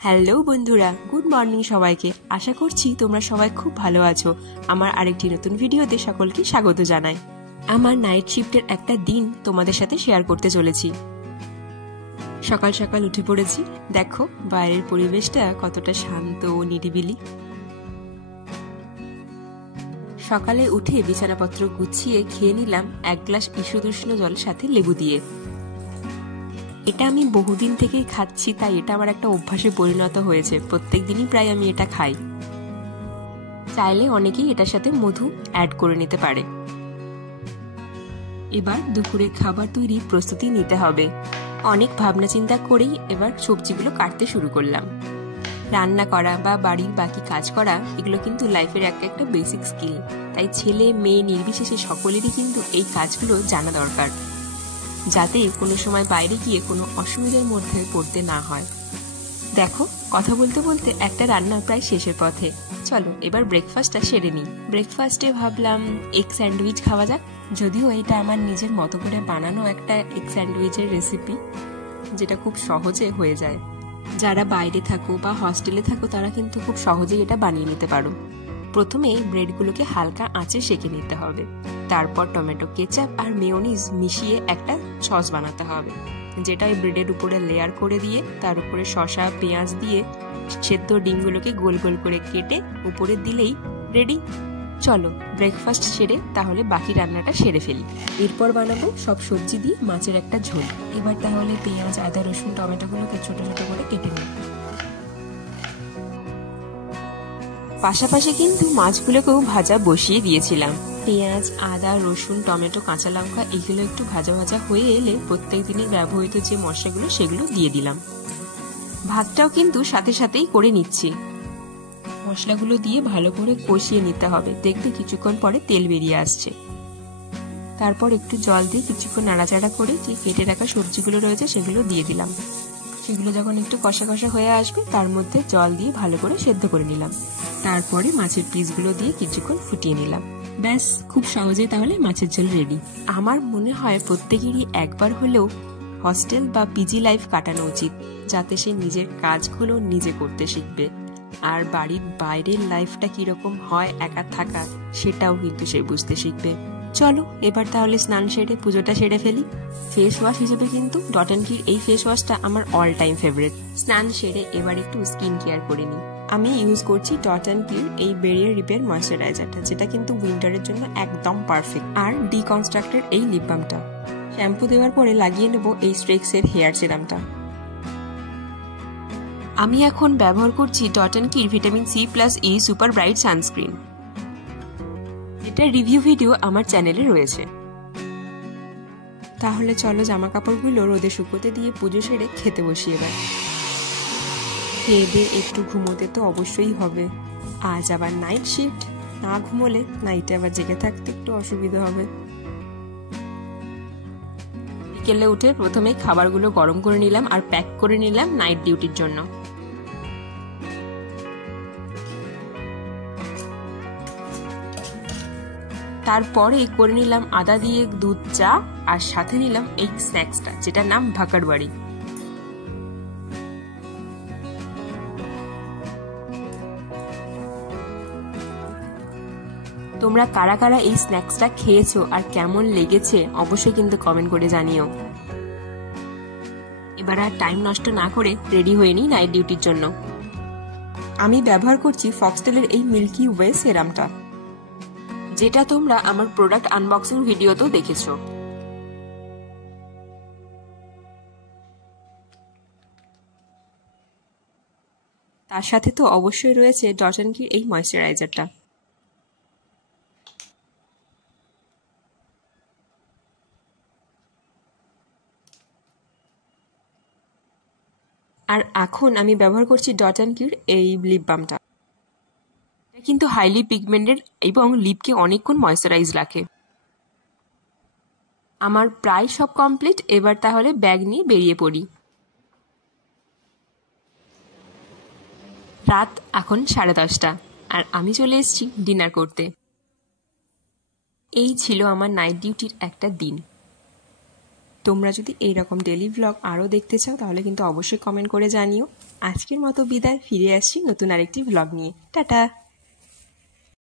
Hello বন্ধুরা, good morning সবাইকে। আশা করছি তোমরা সবাই খুব ভালো আছো। আমার আরেকটি নতুন ভিডিওতে সকলকে স্বাগত জানাই। আমার নাইট শিফটের একটা দিন তোমাদের সাথে শেয়ার করতে চলেছি। সকাল সকাল উঠে পড়েছি। দেখো বাইরের পরিবেশটা কতটা শান্ত ও নিরিবিলি। সকালে উঠে বিছানাপত্র গুছিয়ে খেয়ে নিলাম এক গ্লাস ঈষদুষ্ণ জল সাথে লেবু দিয়ে। এটা আমি বহুদিন থেকেই খাচ্ছি, তাই এটা আমার একটা অভ্যাসে পরিণত হয়েছে। প্রত্যেক দিনই প্রায় আমি এটা খাই। চাইলে অনেকেই এটার সাথে মধু অ্যাড করে নিতে পারে। এবার দুপুরে খাবার তৈরির প্রস্তুতি নিতে হবে। অনেক ভাবনা চিন্তা করেই এবার সবজিগুলো কাটতে শুরু করলাম। রান্না করা বা বাড়ির বাকি কাজ করা এগুলো কিন্তু লাইফের একটা বেসিক স্কিল। তাই ছেলে মেয়ে নির্বিশেষে সকলেরই কিন্তু এই কাজগুলো জানা দরকার, যাতে কোনো সময় বাইরে গিয়ে কোনো অসুবিধার মধ্যে পড়তে না হয়। দেখো কথা বলতে বলতে একটা রান্না প্রায় শেষের পথে। চলো এবার ব্রেকফাস্টটা সেরে নিই। ব্রেকফাস্টে ভাবলাম এগ স্যান্ডউইচ খাওয়া যাক। যদিও এটা আমার নিজের মতো করে বানানো একটা এগ স্যান্ডউইচের রেসিপি, যেটা খুব সহজে হয়ে যায়। যারা বাইরে থাকো বা হস্টেলে থাকো তারা কিন্তু খুব সহজেই এটা বানিয়ে নিতে পারো। প্রথমে ব্রেডগুলোকে হালকা আঁচে সেঁকে নিতে হবে। তারপর টমেটো কেচাপ আর মেয়োনিজ মিশিয়ে একটা সস বানাতে হবে, যেটা এই ব্রেডের উপরে লেয়ার করে দিয়ে তার উপরে শসা পেঁয়াজ দিয়ে সেদ্ধ ডিমগুলোকে গোল গোল করে কেটে উপরে দিলেই রেডি। চলো ব্রেকফাস্ট সেরে তাহলে বাকি রান্নাটা সেরে ফেলি। এরপর বানাবো সব সবজি দিয়ে মাছের একটা ঝোল। এবার তাহলে পেঁয়াজ আদা রসুন টমেটোগুলোকে ছোট ছোট করে কেটে নিই। পাশাপাশি কিন্তু মাছগুলোকেও ভাজা বসিয়ে দিয়েছিলাম। পেঁয়াজ আদা রসুন টমেটো কাঁচা লঙ্কা এগুলো একটু ভাজা ভাজা হয়ে এলে প্রত্যেক দিনের ব্যবহৃত যে মশলাগুলো সেগুলো দিয়ে দিলাম। ভাতটাও কিন্তু সাথে সাথেই করে নিচ্ছি। মশলাগুলো দিয়ে ভালো করে কষিয়ে নিতে হবে। দেখবে কিছুক্ষণ পরে তেল বেরিয়ে আসছে। তারপর একটু জল দিয়ে কিছুক্ষণ নাড়াচাড়া করে যে কেটে রাখা সবজিগুলো রয়েছে সেগুলো দিয়ে দিলাম। সেগুলো যখন একটু কষা কষা হয়ে আসবে তার মধ্যে জল দিয়ে ভালো করে সেদ্ধ করে নিলাম। তারপরে মাছের পিসগুলো দিয়ে কিছুক্ষণ ফুটিয়ে নিলাম। ব্যাস, খুব সহজেই তাহলে মাছের ঝোল রেডি। আমার মনে হয় প্রত্যেকেরই একবার হলেও হস্টেল বা পিজি লাইফ কাটানো উচিত, যাতে সে নিজের কাজগুলো নিজে করতে শিখবে। আর বাড়ির বাইরের লাইফটা কিরকম হয় একা থাকা, সেটাও কিন্তু সে বুঝতে শিখবে। চলো এবার তাহলে স্নান সেরে পুজোটা সেরে ফেলি। ফেস ওয়াশ হিসেবে কিন্তু ডট অ্যান্ড কির এই ফেস ওয়াশটা আমার অল টাইম ফেভারিট। স্নান সেরে এবার একটু স্কিন কেয়ার করে নিই। আমি ইউজ করছি ডট অ্যান্ড কির এই বেরিয়ার রিপেয়ার ময়শ্চারাইজারটা, যেটা কিন্তু উইন্টারের জন্য একদম পারফেক্ট। আর ডিকনস্ট্রাক্টের এই লিপ বামটা। শ্যাম্পু দেওয়ার পরে লাগিয়ে নেব এই স্ট্রেক্সের হেয়ার সিরামটা। আমি এখন ব্যবহার করছি ডট অ্যান্ড কির vitamin C plus E super bright sunscreen. এটার রিভিউ ভিডিও আমার চ্যানেলে রয়েছে। তাহলে চলো জামা কাপড়গুলো রোদে শুকোতে দিয়ে পুজো সেরে খেতে বসি। এবার খেয়ে দিয়ে একটু ঘুমোতে তো অবশ্যই হবে। আজ আবার নাইট শিফট, না ঘুমোলে নাইটে আবার জেগে থাকতে একটু অসুবিধা হবে। বিকেলে উঠে প্রথমেই খাবারগুলো গরম করে নিলাম আর প্যাক করে নিলাম নাইট ডিউটির জন্য। তারপরে করে নিলাম আদা দিয়ে দুধ চা, আর সাথে নিলাম এই স্ন্যাক্সটা, যেটার নাম ভাকারবাড়ি। তোমরা কারা কারা এই স্ন্যাক্সটা খেয়েছো আর কেমন লেগেছে অবশ্যই কিন্তু কমেন্ট করে জানিও। এবার আর টাইম নষ্ট না করে রেডি হয়ে নিই নাইট ডিউটির জন্য। আমি ব্যবহার করছি ফক্সটেলের এই মিল্কি ওয়ে সেরামটা, যেটা তোমরা আমার প্রোডাক্ট আনবক্সিং ভিডিওতেও দেখেছো। তার সাথে তো অবশ্যই রয়েছে ডট অ্যান্ড কির এই ময়শ্চারাইজারটা। আর এখন আমি ব্যবহার করছি ডট অ্যান্ড কির এই লিপ বামটা। এটা কিন্তু হাইলি পিগমেন্টেড এবং লিপকে অনেকক্ষণ ময়শ্চারাইজ রাখে। আমার প্রায় সব কমপ্লিট। এবার তাহলে ব্যাগ নিয়ে বেরিয়ে পড়ি। রাত এখন 10:30 আর আমি চলে এসেছি ডিনার করতে। এই ছিল আমার নাইট ডিউটির একটা দিন। তোমরা যদি এইরকম ডেলি ব্লগ আরও দেখতে চাও তাহলে কিন্তু অবশ্যই কমেন্ট করে জানিও। আজকের মতো বিদায়, ফিরে আসছি নতুন আরেকটি ব্লগ নিয়ে। টাটা।